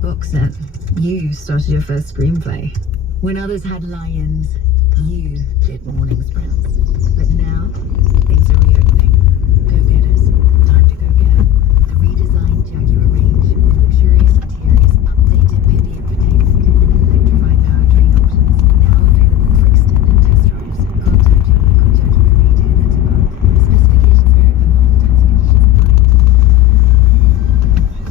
box set, you started your first screenplay. When others had lions, you did morning sprints. But now, things are reopening. Go-getters. Time to go get 'em. The redesigned Jaguar range with luxurious interiors, updated Pippy infotainment, and electrified powertrain options. Now available for extended test drives. Contact your local Jaguar retailer to book. Specifications vary by model, terms and conditions apply. This is LBC.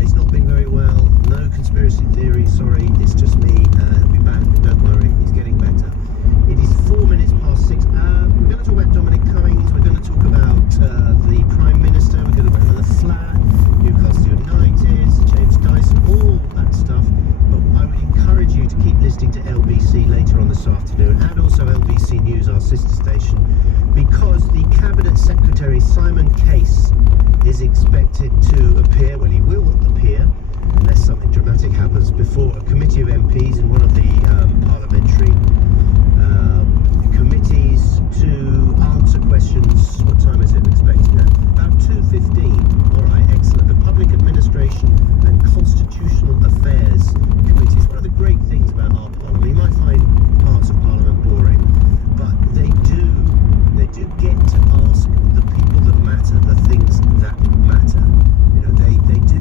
He's not been very well. No conspiracy theory, sorry, it's just me. He'll be back, don't worry, he's getting better. It is 4 minutes past 6. We're going to talk about Dominic Cummings, we're going to talk about the Prime Minister, we're going to talk about the flat, Newcastle United, James Dyson, all that stuff. But I would encourage you to keep listening to LBC later on this afternoon, and also LBC News, our sister station, because the Cabinet Secretary Simon Case is expected to appear, well, he will appear, unless something dramatic happens, before a committee of MPs in one of the parliamentary committees to answer questions. What time is it expecting that? About 2:15. All right, excellent. The Public Administration and Constitutional Affairs Committee is one of the great things about our parliament. You might find parts of parliament boring, but they do get to ask the people that matter the things that matter. You know, they do,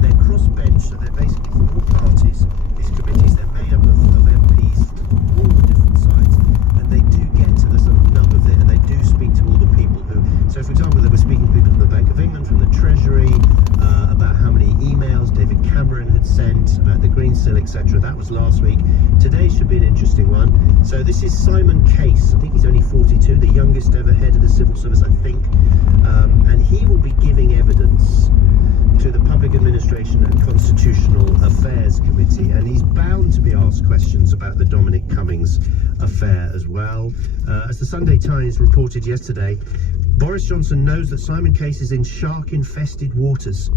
they're crossbench, so they're basically from all parties. These committees, they're made up of MPs from all the different sides, and they do get to the sort of nub of it, and they do speak to all the people who, so for example, they were speaking to people from the Bank of England, from the Treasury, about how many emails David Cameron had sent about the Green Seal, etc. That was last week. Today should be an interesting one. So this is Simon Case. I think he's only 42, the youngest ever head of the civil service, I think. And he will be giving evidence to the Public Administration and Constitutional Affairs Committee, and he's bound to be asked questions about the Dominic Cummings affair as well. As the Sunday Times reported yesterday, Boris Johnson knows that Simon Case is in shark-infested waters.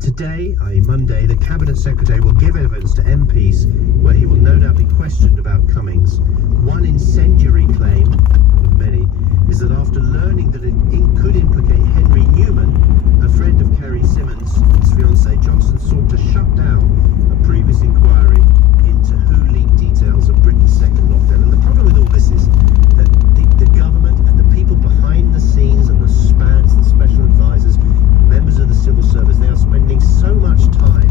Today, i.e. Monday, the Cabinet Secretary will give evidence to MPs where he will no doubt be questioned about Cummings. One incendiary claim, one of many, is that after learning that it could implicate Henry Newman, a friend of Kerry Simmons, his fiancée, Johnson sought to shut down a previous inquiry into who leaked details of Britain's second lockdown. And the problem with all this is that the government and the people behind the scenes and the SPADs and special advisors, members of the civil service, they are spending so much time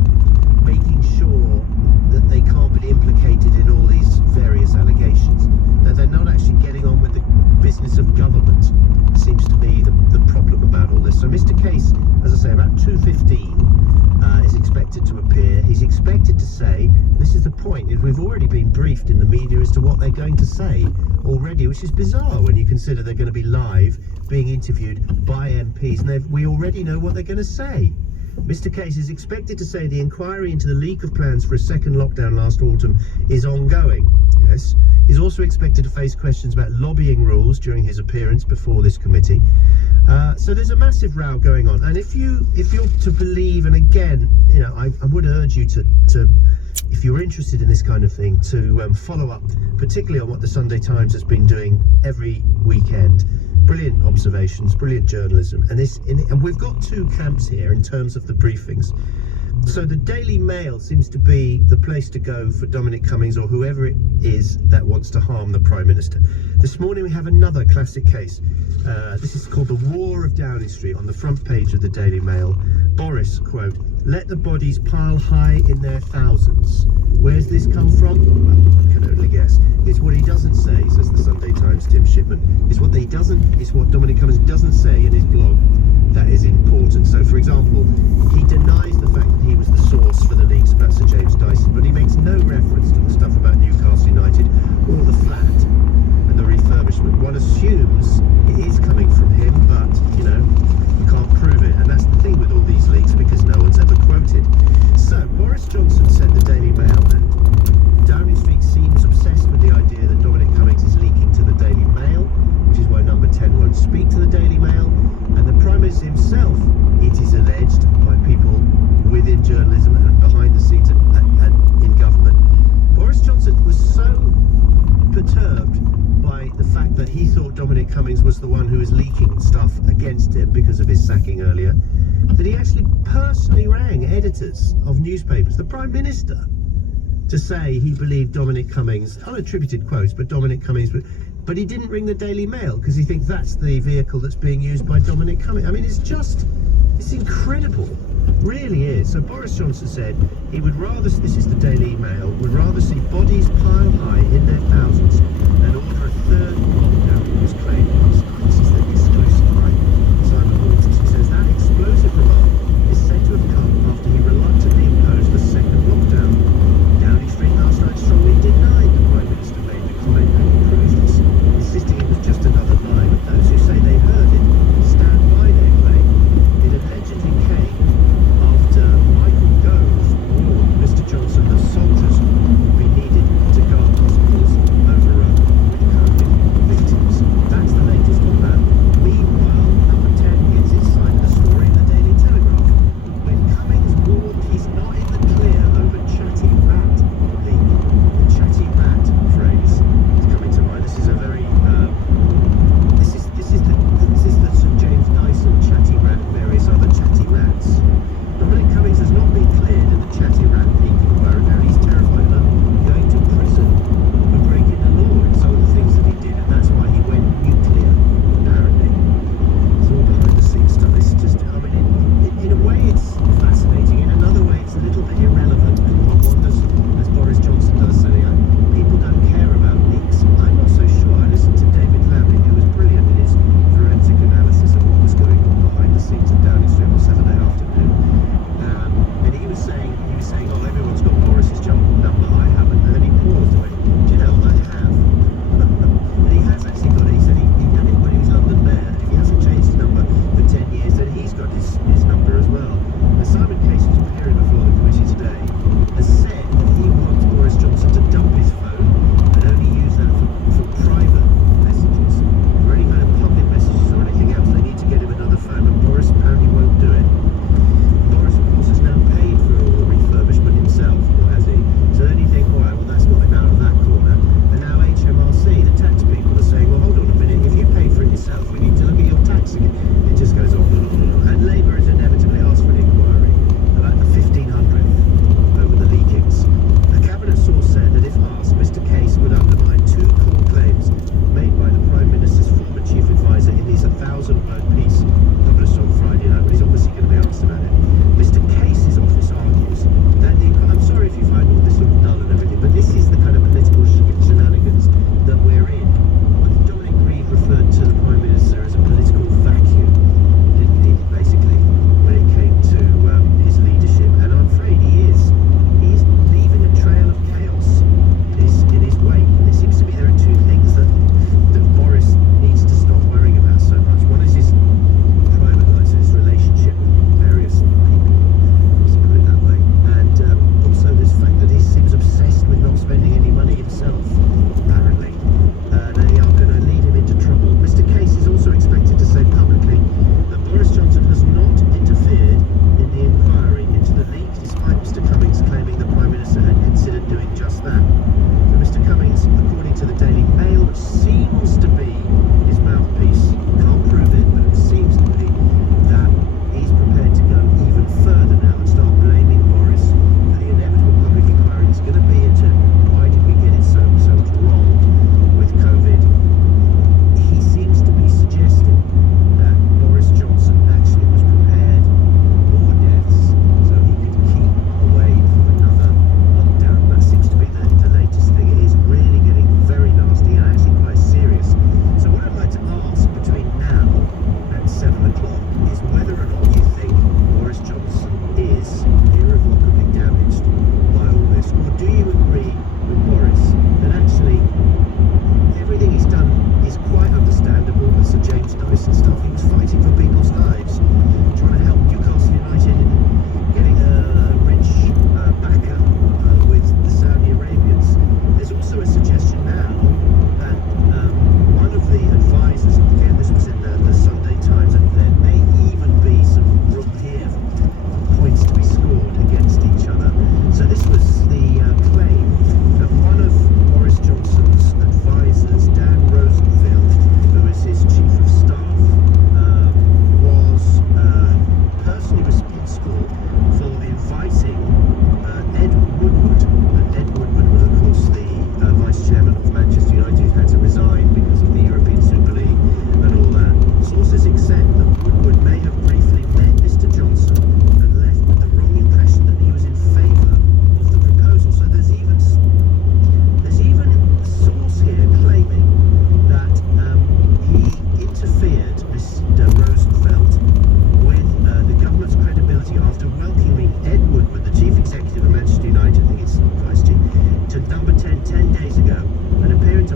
making sure that they can't be implicated in all these various allegations, that they're not actually getting on with the business of government. Seems to be the problem about all this. So Mr. Case, as I say, about 2:15 is expected to appear. He's expected to say, this is the point, is we've already been briefed in the media as to what they're going to say already, which is bizarre when you consider they're going to be live, being interviewed by MPs, and we already know what they're going to say. Mr. Case is expected to say the inquiry into the leak of plans for a second lockdown last autumn is ongoing. Yes. He's also expected to face questions about lobbying rules during his appearance before this committee. So there's a massive row going on, and if you're to believe, and again, you know, I would urge you to if you're interested in this kind of thing, to follow up, particularly on what the Sunday Times has been doing every weekend. Brilliant observations, brilliant journalism, and we've got two camps here in terms of the briefings. So the Daily Mail seems to be the place to go for Dominic Cummings or whoever it is that wants to harm the Prime Minister. This morning we have another classic case. This is called The War of Downing Street, on the front page of the Daily Mail. Boris, quote, "Let the bodies pile high in their thousands." Where's this come from? Well, I can only guess. It's what he doesn't say, says the Sunday Times' Tim Shipman. It's what Dominic Cummings doesn't say in his blog that is important. So, for example, he denies the fact that he was the source for the leaks about Sir James Dyson, but he makes no reference to the stuff about Newcastle United or the flat and the refurbishment. One assumes it is coming from him, but, you know, you can't prove it. And that's the thing with all these leaks, because no one's ever quoted. So, Boris Johnson said the Daily Mail, and Downing Street seems obsessed with the idea that Dominic Cummings is leaking to the Daily Mail, which is why Number 10 won't speak he thought Dominic Cummings was the one who was leaking stuff against him because of his sacking earlier, that he actually personally rang editors of newspapers, the Prime Minister, to say he believed Dominic Cummings, unattributed quotes, but Dominic Cummings, but he didn't ring the Daily Mail because he thinks that's the vehicle that's being used by Dominic Cummings. I mean, it's incredible, really is. So Boris Johnson said he would rather, this is the Daily Mail, would rather see bodies pile high in their thousands than order a third lockdown, was claimed last night. This is the exclusive, right? Simon Walters, who says that explosive remark is said to have come after he reluctantly imposed the second lockdown. Downing Street last night strongly denied the Prime Minister made the comment and improved this, insisting it was just another lie. But those who say they heard it stand by their claim. It allegedly came after Michael Gove warned Mr. Johnson that soldiers would be needed to guard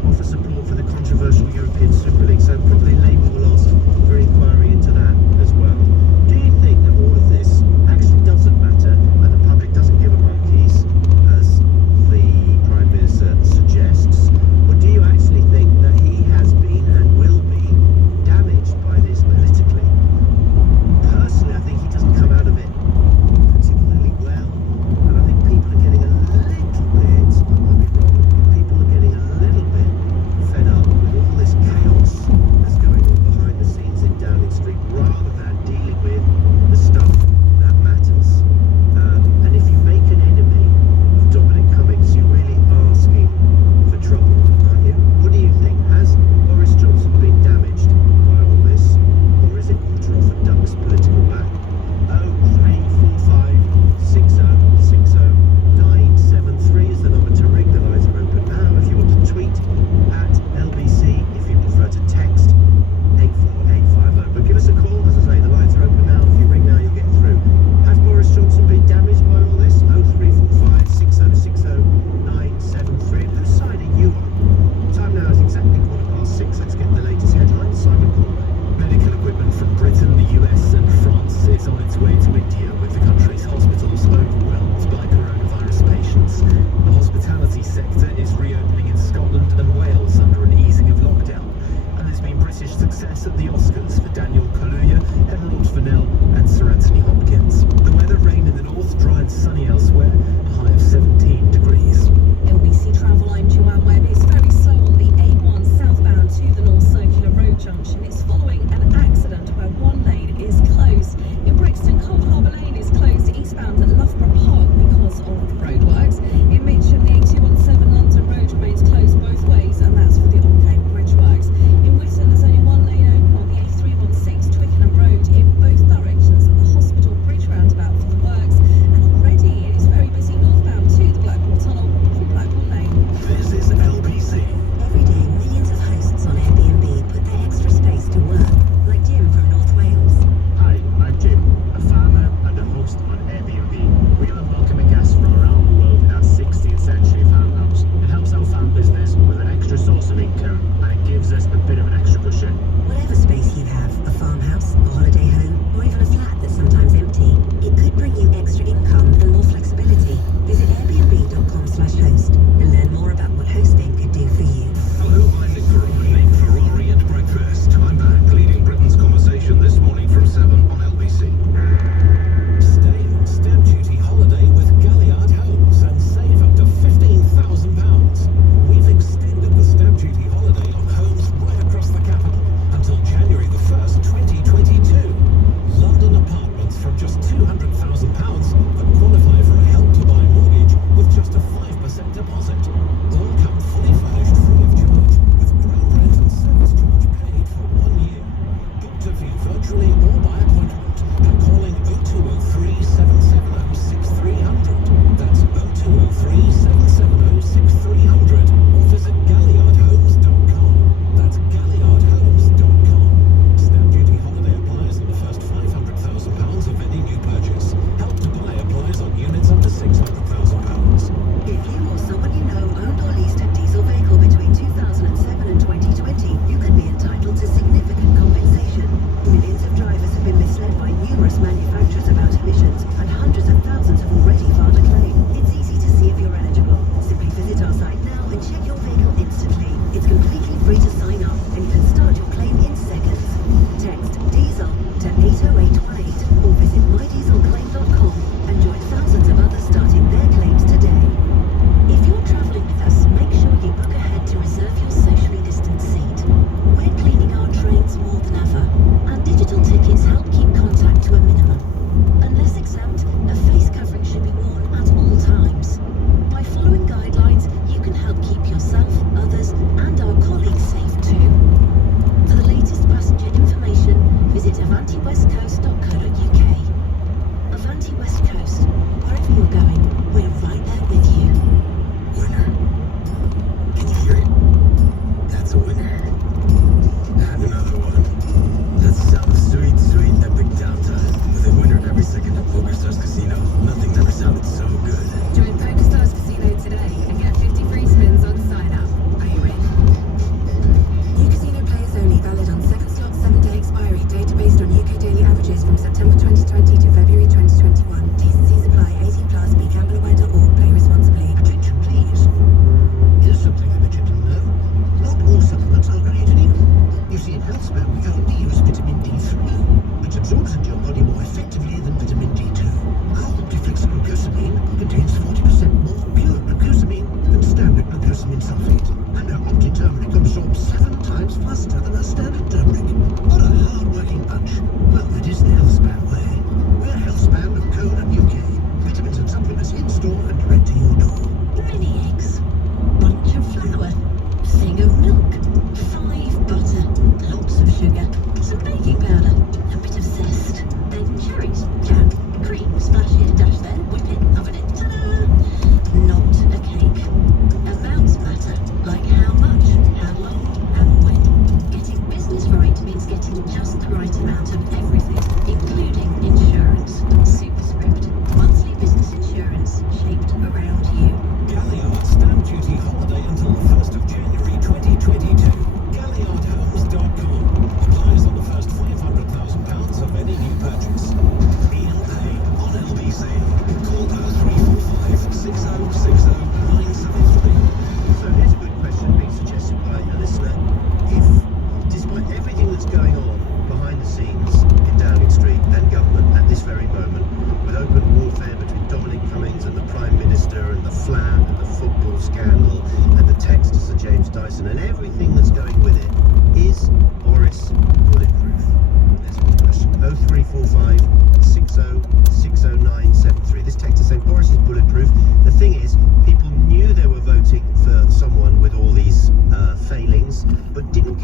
to offer support for the controversial European Super League. So probably Labour will ask for inquiry into that as well. Do you think that all of this actually doesn't matter and the public doesn't give a monkeys, as the Prime Minister suggests? Or do you actually think that he has been and will be damaged by this politically? Personally, I think he doesn't come out of it particularly well, and I think people are getting a little bit, I might be wrong, but people are getting a little bit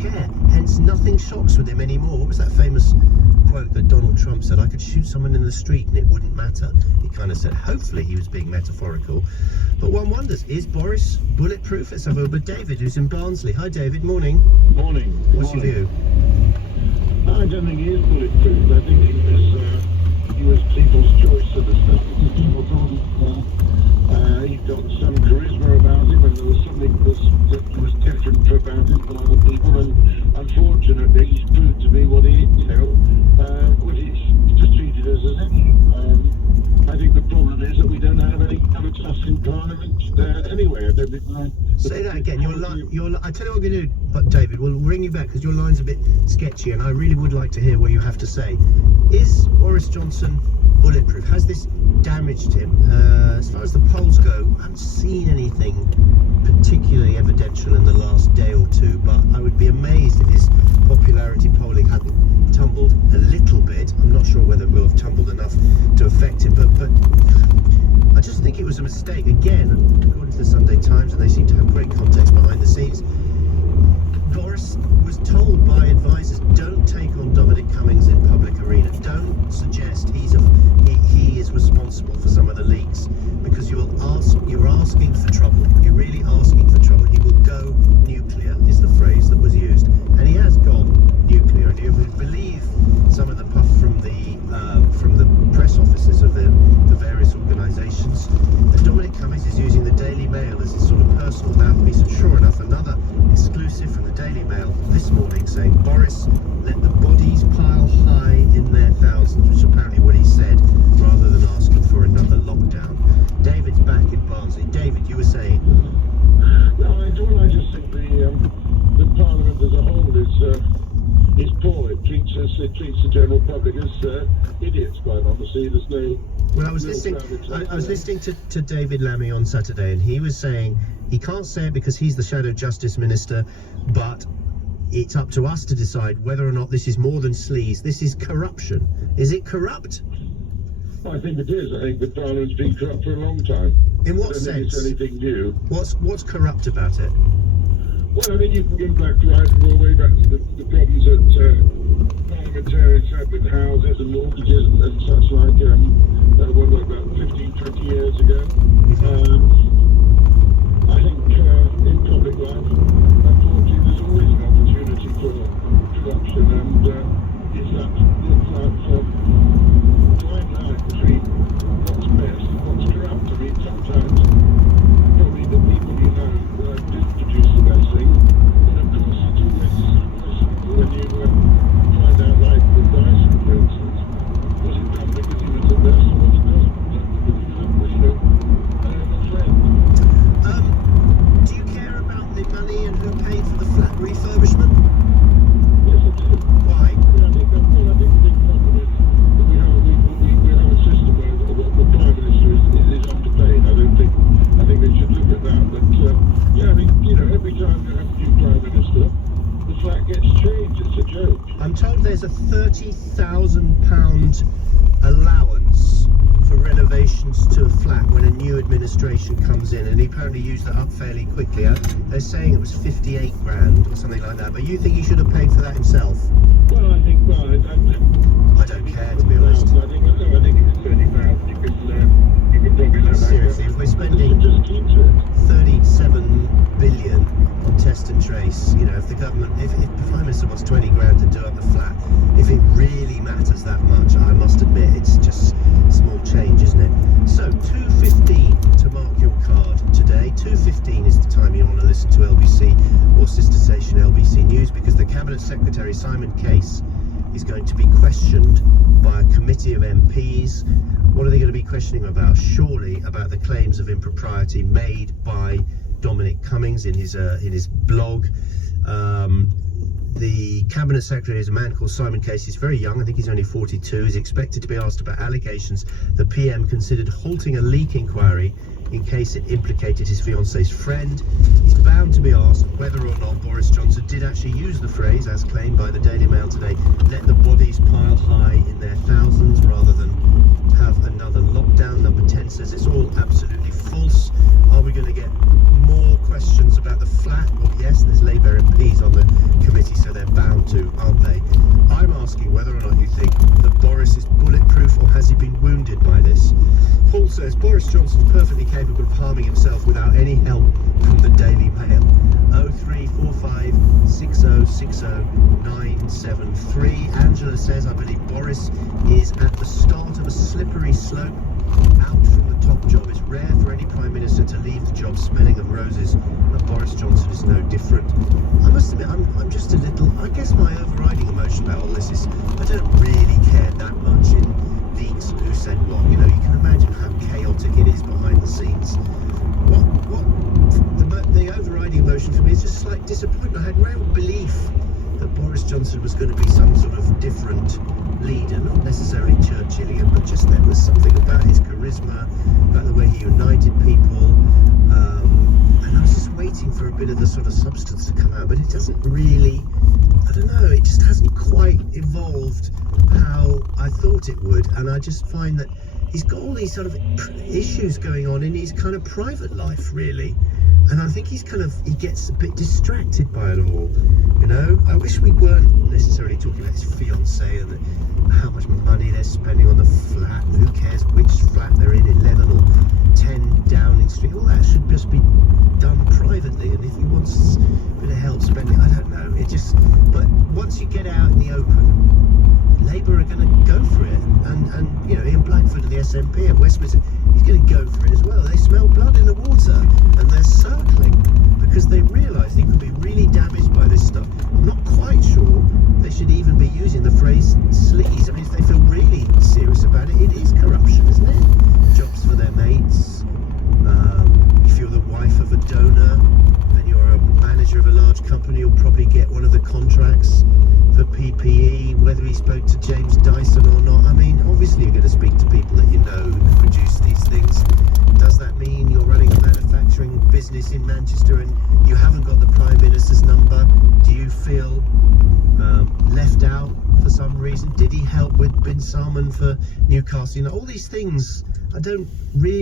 care. Hence, nothing shocks with him anymore. What was that famous quote that Donald Trump said? I could shoot someone in the street and it wouldn't matter. He kind of said, hopefully he was being metaphorical. But one wonders, is Boris bulletproof? Let's have a look with David, who's in Barnsley. Hi, David. Morning. Morning. What's your view? I don't think he is bulletproof. I think he was people's choice at the start. People told him he got some charisma about him, and there was something that was different about him from other people. And unfortunately, he's proved to be what he, what he's just treated us as any. I think the problem is that we don't have any gravitas in Parliament anyway. I don't think. Say that again. I tell you what we're going to do, but David, we'll ring you back because your line's a bit sketchy, and I really would like to hear what you have to say. Is Boris Johnson bulletproof? Has this damaged him? As far as the polls go, I haven't seen anything particularly evidential in the last day or two, but I would be amazed if his popularity polling hadn't tumbled a little bit. I'm not sure whether it will have tumbled enough to affect him, but I just think it was a mistake. Again, according to the Sunday Times, and they seem to have great context behind the scenes, Boris was told by advisors, don't take on Dominic Cummings in public arena. Don't suggest he is responsible for some of the leaks, because you're asking for trouble. You're really asking for trouble. He will go nuclear, is the phrase that was used. And he has gone nuclear. And if we believe some of the puff from the press offices of the various organisations, that Dominic Cummings is using the Daily Mail as his sort of personal mouthpiece. And sure enough, another exclusive from the Daily Mail this morning saying, Boris, let the bodies pile high in their thousands, which is apparently what he said, rather than asking for another lockdown. David's back in Barnsley. David, you were saying? No, I just think the Parliament as a whole is poor. It treats the general public as idiots, quite honestly. There's no. Well, I was listening to David Lammy on Saturday, and he was saying he can't say it because he's the Shadow Justice Minister, but it's up to us to decide whether or not this is more than sleaze. This is corruption. Is it corrupt? I think it is. I think the Parliament's been corrupt for a long time. In what I don't sense? think it's anything new. What's corrupt about it? Well, I think you can go back all the way back to the problems that parliamentarians had with houses and mortgages and such like, about 15, 20 years ago. I think in public life, unfortunately, there's always an opportunity for corruption, and it's that fine line between what's best and what's corrupt. I mean, sometimes probably the people you know didn't produce the best thing, but of course it's always possible when you find out, like with Dyson, for instance, was it done because he was the best, or was it done because he was a friend? Do you care about the money and who paid for the flat refurbishment? Yes, I do. Why? Yeah, I think the big problem is that we have a system where the Prime Minister is underpaid. I think they should look at that. But yeah, I mean, every time you have a new Prime Minister, the flat gets changed. It's a joke. I'm told there's a £30,000 allowance for renovations to a flat when a new administration comes in, and he apparently used that up fairly quickly. They're saying it was 58 grand or something like that, but you think he should have paid for that himself? Well, I think, I don't care, to be honest. I think it's 30,000. You could probably let that Seriously, go. if we're spending Just keep to it. 37 billion on test and trace, if the government, if the Prime Minister wants 20 grand to do up the flat, if it really matters that much, I must admit it's just small change, isn't it? So 2:15 to mark your card today. 2:15 is the time you want to listen to LBC or sister station LBC News, because the Cabinet Secretary Simon Case is going to be questioned by a committee of MPs. What are they going to be questioning about? Surely about the claims of impropriety made by Dominic Cummings in his blog. The Cabinet Secretary is a man called Simon Case. He's very young. I think he's only 42. He's expected to be asked about allegations the PM considered halting a leak inquiry in case it implicated his fiance's friend. He's bound to be asked whether or not Boris Johnson did actually use the phrase, as claimed by the Daily Mail today, let the bodies pile high in their thousands rather than have another lockdown. Number 10 says it's all absolutely false. Are we going to get more questions about the flat? Well, yes, there's Labour MPs on the committee says Boris Johnson's perfectly capable of harming himself without any help from the Daily Mail. 0345 6060973. Angela says, I believe Boris is at the start of a slippery slope out from the top job. It's rare for any Prime Minister to leave the job smelling of roses, and Boris Johnson is no different. I must admit, I'm just a little, I guess my overriding emotion about all this is I don't really care that much in Leaks and who said what. You know, you can imagine how chaotic it is behind the scenes. The overriding emotion for me is just slight disappointment. I had real belief that Boris Johnson was going to be some sort of different leader, not necessarily Churchillian, but just there was something about his charisma, about the way he united people, and I was just waiting for a bit of the sort of substance to come out, but it doesn't really, I don't know, it just hasn't quite evolved how I thought it would, and I just find that he's got all these sort of issues going on in his kind of private life, really. And I think he gets a bit distracted by it all, you know. I wish we weren't necessarily talking about his fiancée and how much money they're spending on the flat. Who cares which flat they're in, 11 or 10 Downing Street. All that should just be done privately. And if he wants a bit of help spending, I don't know. But once you get out in the open, Labour are going to go for it. And you know, Ian Blackford and the SNP at Westminster, he's going to go for it as well. They smell blood in the water and they're circling because they realise they could be really damaged by this stuff. I'm not quite sure they should even be using the phrase sleaze. I mean, if they feel really serious about it, it is corruption, isn't it? Jobs for their mates. If you're the wife of a donor and you're a manager of a large company, you'll probably get one of the contracts for PPE, whether he spoke to James Dyson or not. I mean, obviously you're going to speak to people that you know who produce these things. Does that mean you're running a manufacturing business in Manchester and you haven't got the Prime Minister's number? Do you feel left out for some reason? Did he help with Bin Salman for Newcastle? You know, all these things I don't really